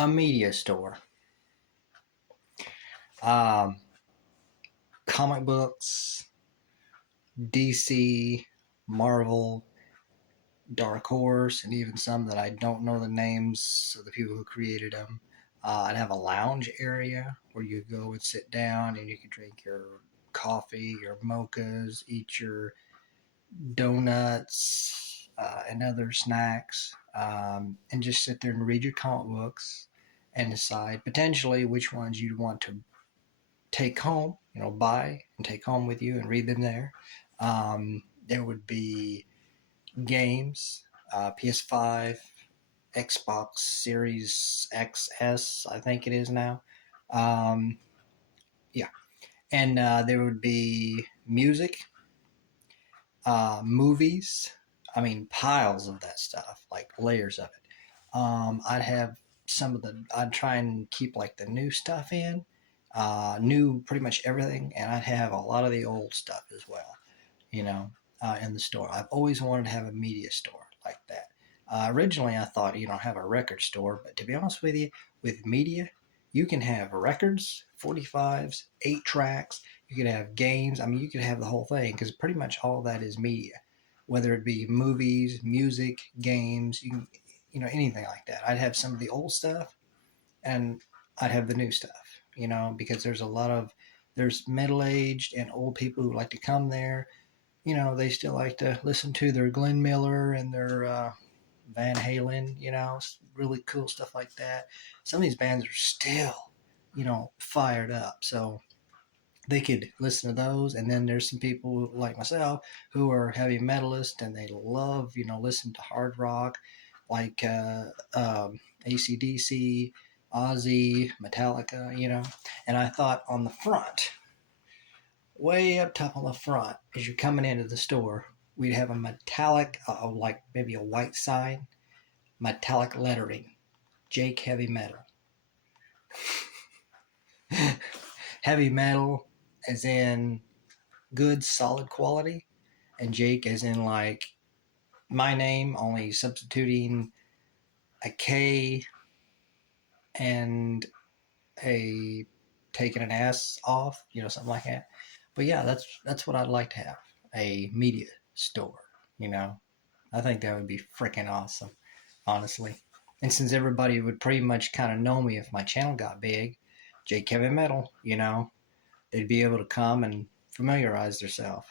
A media store. Um, Comic books, DC, Marvel, Dark Horse, and even some that I don't know the names of the people who created them. I'd have a lounge area where you go and sit down and you can drink your coffee, your mochas, eat your donuts, and other snacks, and just sit there and read your comic books and decide potentially which ones you'd want to take home, buy and take home with you and read them there. There would be games, PS5, Xbox Series XS, I think it is now. Um, yeah, and there would be music, movies. I mean, piles of that stuff, like layers of it. I'd have I'd try and keep like the new stuff in, new pretty much everything, and I'd have a lot of the old stuff as well, you know, in the store. I've always wanted to have a media store like that. Originally, I thought, have a record store, but to be honest with you, with media, you can have records, 45s, 8 tracks, you could have games. I mean, you could have the whole thing because pretty much all of that is media, whether it be movies, music, games, anything like that. I'd have some of the old stuff and I'd have the new stuff, because there's middle aged and old people who like to come there. They still like to listen to their Glenn Miller and their Van Halen, really cool stuff like that. Some of these bands are still, fired up. So they could listen to those. And then there's some people like myself who are heavy metalists and they love, listen to hard rock like ACDC, Ozzy, Metallica, And I thought on the front, way up top on the front, as you're coming into the store, we'd have a metallic, like maybe a white sign, metallic lettering, Jake Heavy Metal. Heavy metal as in good, solid quality, and Jake as in like my name, only substituting a K and a taking an S off, something like that. But yeah, that's what I'd like to have, a media store. You know, I think that would be freaking awesome, honestly. And since everybody would pretty much kind of know me if my channel got big, Jakehvymetal, they'd be able to come and familiarize themselves.